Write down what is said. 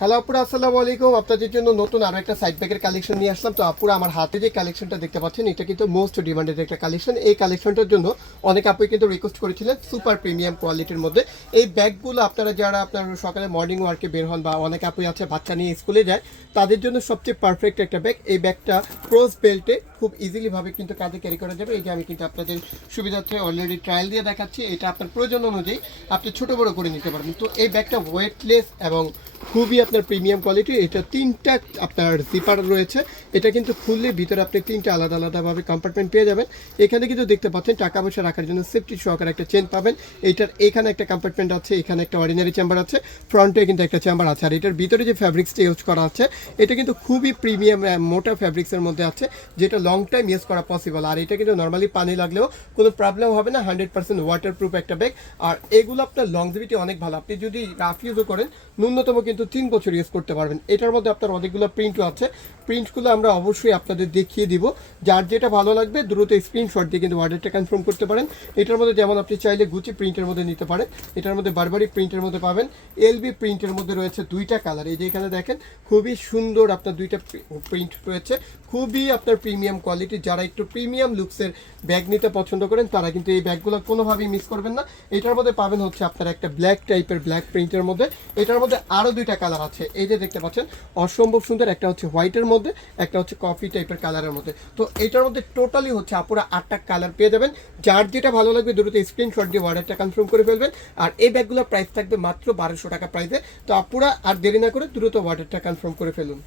Hello আপুরা, আসসালামু আলাইকুম। আপনাদের জন্য নতুন আরো একটা সাইড ব্যাগের কালেকশন নিয়ে আসলাম। তো আপুরা, আমার হাতে যে কালেকশনটা দেখতে পাচ্ছেন, এটা কিন্তু মোস্ট ডিমান্ডেড একটা কালেকশন। এই কালেকশনটার জন্য অনেক আপুই কিন্তু রিকোয়েস্ট করেছিলেন সুপার প্রিমিয়াম কোয়ালিটির মধ্যে। এই ব্যাগগুলো আপনারা যারা আপনার সকালে মর্নিং ওয়ার্কে বের হন বা অনেক আপুই আছে বাচ্চা নিয়ে স্কুলে যায়, তাদের জন্য সবচেয়ে পারফেক্ট একটা ব্যাগ। এই ব্যাগটা ক্রস বেল্টে খুব ইজিলি ভাবে কিন্তু কাঁধে ক্যারি করা যাবে। এই যে আমি কিন্তু আপনাদের সুবিধার্থে অলরেডি ট্রায়াল দিয়ে দেখাচ্ছি। এটা আপনার প্রয়োজন অনুযায়ী আপনি ছোট বড় করে নিতে পারবেন। তো এই ব্যাগটা ওয়েটলেস এবং খুবই আপনার প্রিমিয়াম কোয়ালিটি। এটা তিনটা আপনার জিপার রয়েছে। এটা কিন্তু খুললে ভিতরে আপনি তিনটা আলাদা আলাদাভাবে কম্পার্টমেন্ট পেয়ে যাবেন। এখানে কিন্তু দেখতে পাচ্ছেন টাকা পয়সা রাখার জন্য সেফটি সহকারে একটা চেন পাবেন। এটার এখানে একটা কম্পার্টমেন্ট আছে, এখানে একটা অর্ডিনারি চেম্বার আছে, ফ্রন্টে কিন্তু একটা চেম্বার আছে। আর এটার ভিতরে যে ফ্যাব্রিক্সটা ইউজ করা আছে, এটা কিন্তু খুবই প্রিমিয়াম মোটা ফ্যাব্রিক্সের মধ্যে আছে, যেটা লং টাইম ইউজ করা পসিবল। আর এটা কিন্তু নর্মালি পানি লাগলেও কোনো প্রবলেম হবে না। 100% ওয়াটারপ্রুফ একটা ব্যাগ। আর এগুলো আপনার লংজিভিটি অনেক ভালো। আপনি যদি রাফ ইউজও করেন, ন্যূনতম কিন্তু 3 বছর ইউজ করতে পারবেন। এটার মধ্যে আপনার অনেকগুলো প্রিন্টও আছে। প্রিন্টগুলো আমরা অবশ্যই আপনাদের দেখিয়ে দিব। যার যেটা ভালো লাগবে দ্রুত স্ক্রিনশট দিয়ে কিন্তু অর্ডারটা কনফার্ম করতে পারেন। এটার মধ্যে যেমন আপনি চাইলে গুচি প্রিন্টের মধ্যে নিতে পারেন, এটার মধ্যে বারবারি প্রিন্টের মধ্যে পাবেন, এলবি প্রিন্টের মধ্যে রয়েছে দুইটা কালার। এই যে এখানে দেখেন খুবই সুন্দর আপনার দুইটা প্রিন্ট রয়েছে, খুবই আপনার প্রিমিয়াম কোয়ালিটি। যারা একটু প্রিমিয়াম লুকসের ব্যাগ নিতে পছন্দ করেন তারা কিন্তু এই ব্যাগগুলো কোনোভাবেই মিস করবেন না। এটার মধ্যে পাবেন হচ্ছে আপনার একটা ব্ল্যাক টাইপের ব্ল্যাক প্রিন্টের মধ্যে। এটার মধ্যে আরও দুইটা কালার আছে, এই যে দেখতে পাচ্ছেন অসম্ভব সুন্দর। একটা হচ্ছে হোয়াইটের মধ্যে, একটা হচ্ছে কফি টাইপের কালারের মধ্যে। তো এটার মধ্যে টোটালি হচ্ছে আপুরা 8টা কালার পেয়ে যাবেন। যার যেটা ভালো লাগবে দ্রুত স্ক্রিনশট দিয়ে অর্ডারটা কনফার্ম করে ফেলবেন। আর এই ব্যাগগুলোর প্রাইস থাকবে মাত্র 1200 টাকা প্রাইসে। তো আপুরা আর দেরি না করে দ্রুত অর্ডারটা কনফার্ম করে ফেলুন।